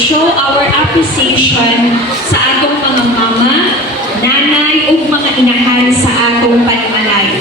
show our appreciation sa atong mga mama, nanay ug mga inahan sa atong panimalay.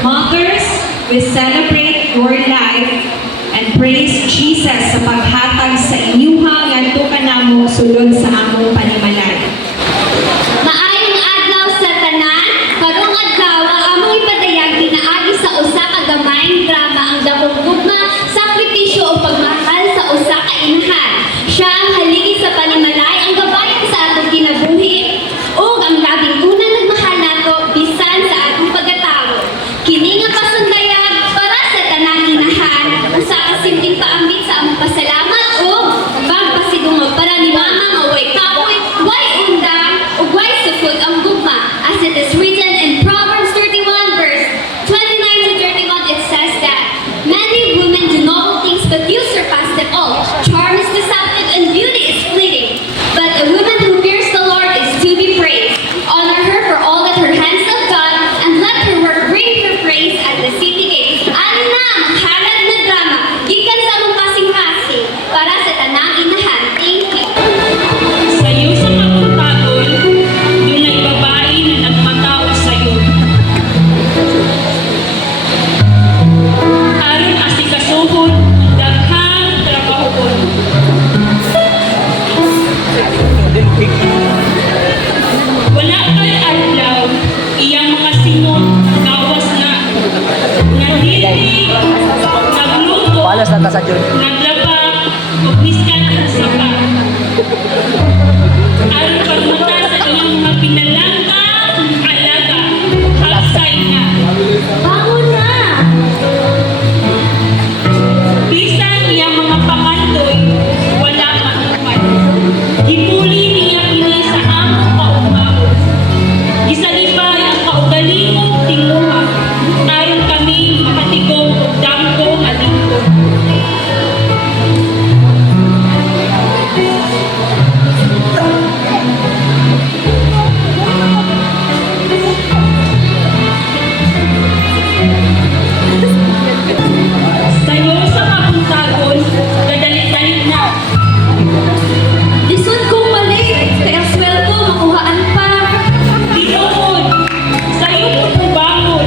Mothers, we celebrate your life and praise Jesus sa paghatag sa inyuha ngadto kanamo sulod sa among panimalay. Maayong adlaw sa tanan, karong adlaw among ipadayag pinaagi sa usa ka gamayng drama ang dakong gugma, sakripisyo o pagmahal sa usa ka inahan. Siya ang haligi sa panimalay, ang gabayan sa atong kinabuhi ug ang labing una nagmahal nato bisan sa atong pagkatawo. Kini nga pasundayag para sa tanang inahan, usa ka simpleng paambit sa among pasalamat ug pagpasidungog para ni mama nga way kapoy, way undang ug way sukod ang gugma, as it is written in Proverbs 31 verse 29 to 31. It says that many women do noble things, but you surpass them all. Charm is deceptive and beauty is fleeting, but a woman who fears the Lord is to be praised. Honor her for all that her hands have done, and let her work bring her praise at the city gate. Ano na ang halad na drama, gikan sa among kasing-kasing para sa tanang inahan. Thank you. Sayo sa kapagpagol, dunay babae na nagmatao sayo. Aron asikasuhon ang daghang trabahon. Wala kay adlaw, iyang mga singon, gawas na. Nadiri, nagluto, Palas na ta sa Jun. naglaba, ug miskan ang sapa. Aron pagmata sa iyang mga pinalangka, alaga, hapsay na. Bangon na! Bisan iyang mga pangandoy, wala matuman. Gipuli niya kini sa among kaugmaon. Gisalibay ang kaugalingong tinguha, aron kami makatigong ug dangko nga lingkod. Sayo sa kabuntagon, gadalit-dalit na. Lisod kong mali, kaya sweldo makuhaan pa. Tinuod, sayo po bangon,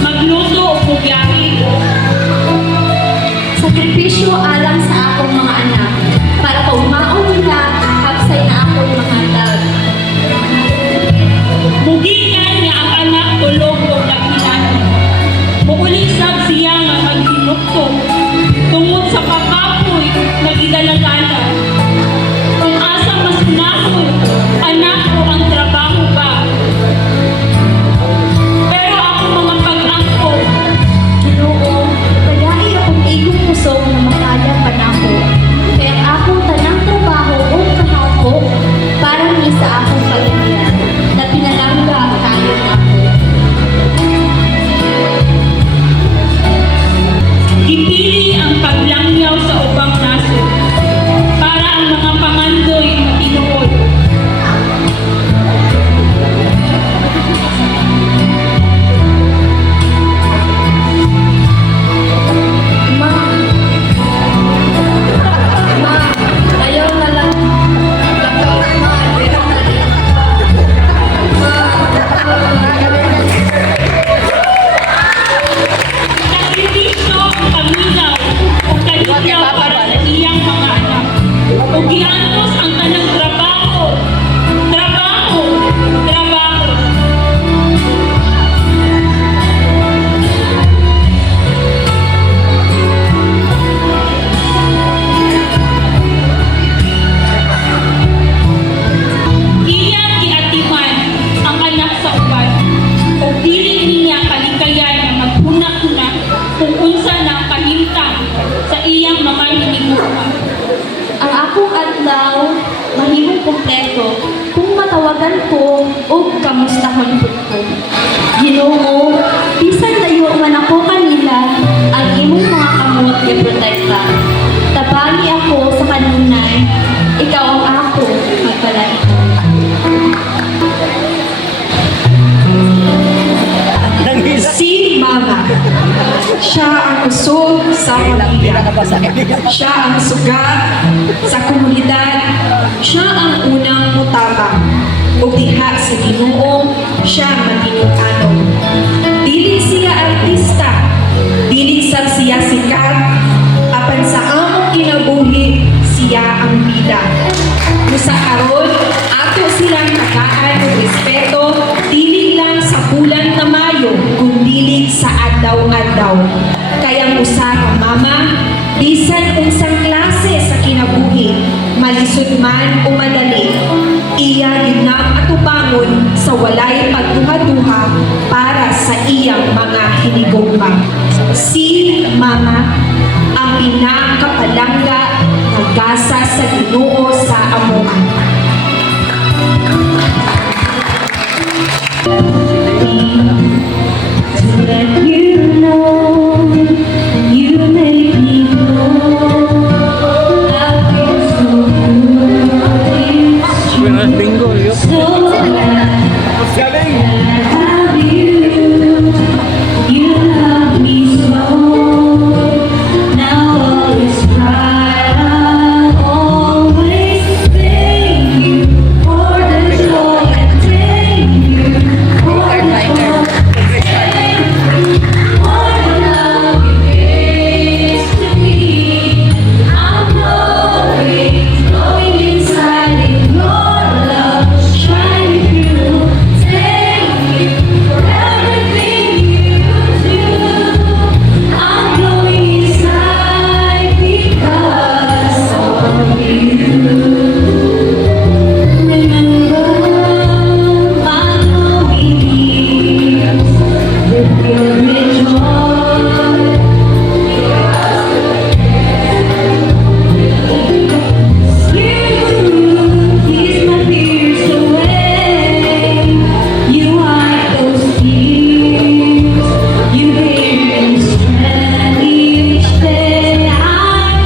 magluto o pugyahi. Sakripisyo alang sa akong mga anak, para paumaon nila, hapsay na akong mga tag. Mugingan niya ang anak tulog o dakilan. Mukuling sab siya nga maghinukto, tungod sa pakapoy na gidalagala. Kung asa mas unahon, anak ko ang trabaho ba? Pero ako mga pag-angko, Ginoo, kayai akong igong puso na makaya panako. Kaya ang akong tanang trabaho o kahako, para ni sa akong pamilya, na pinalangga tayo ako. gipili ang paglangyaw sa ubang nasod, para ang mga pangandoy matinuod. Ma, ma, ayaw na lang. Ma, ayaw na lang. Sakripisyo ang paminaw o kaligyaw para sa iyang mga anak. O giantos ang tanang trabaho, trabaho, trabaho. Iyang giatiman ang anak sa uban, o dili niya kalikayan na maghuna-huna kung unsa na kahimtang sa iyang mga hinimuha. Ang akong adlaw, mahimong kompleto, kung matawagan ko o kamustahon ko. Ginoo, bisan layo man ako kanila, ang imong mga kamot ay protekta. Tabangi ako sa kanunay, ikaw ang ako magpalay. Si Mama, siya ang usog sa pamilya. Siya ang suga sa komunidad. Siya ang unang mutabang. Ug diha sa Ginoo, siya matinong-anon. Dili siya artista, dili sab siya sikat, apan sa among kinabuhi, siya ang bida. Musa karon, ato silang tagaan ug respeto, dili lang sa bulan na Mayo, kundi sa adlaw-adlaw. Kaya usa ka mama, bisan unsang klase sa kinabuhi, malisod man o madali, iya yun na ang atubangon sa walay pagduha-duha para sa iyang mga hinigugma. Si Mama, ang pinakapalangga ng gasa sa Ginoo sa amuan. To let you know, you make me know I feel so good. It's true. Buenas bingo, yo. So glad that I have you. You love me so. Now all is right. I'll always thank you for the joy and thank you for the joy. For the love you gave to me. I'm glowing inside in your love, shining through. Thank you for everything you do. I'm glowing inside because of you. Remember my glowing years with your joy. You ease my fears away. You hide those tears. You hear me strength each day. I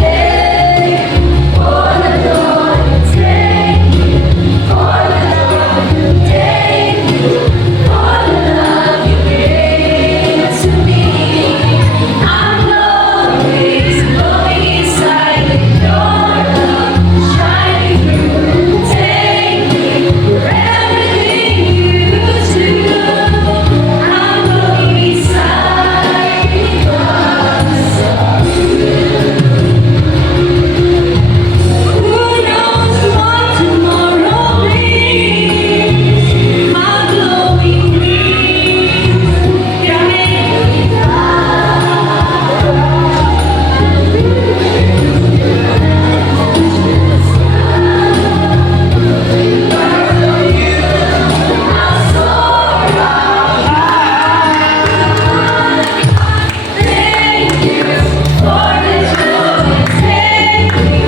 thank you for the joy you take me, for the joy you take me, for the love you gave to me. I'm glowing inside with your love shining through. Thank you for everything you do. I'm glowing inside because of who knows what tomorrow brings? My glowing wings, you're making me thank you for the joy, thank you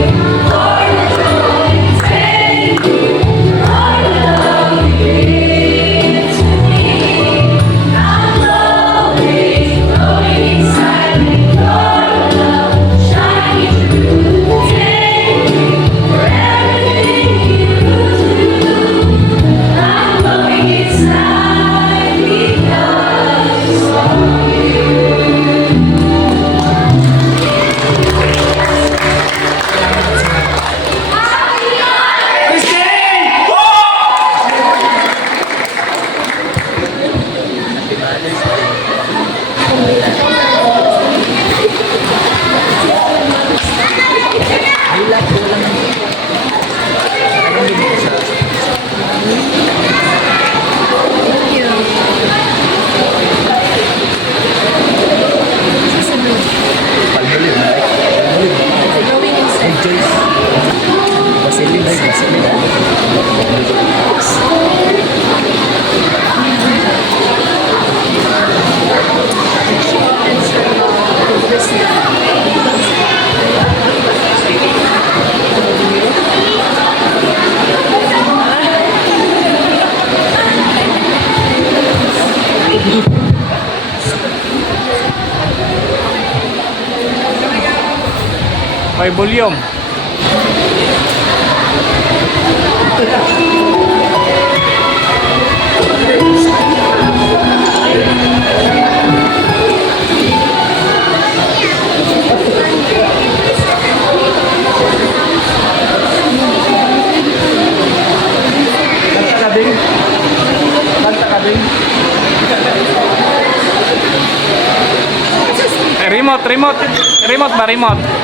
for the joy, thank you for the love you gave to me. I'm glowing inside with your love shining through. Thank you for everything you do. I'm glowing inside because of you. May volume. Remote ba? Remote.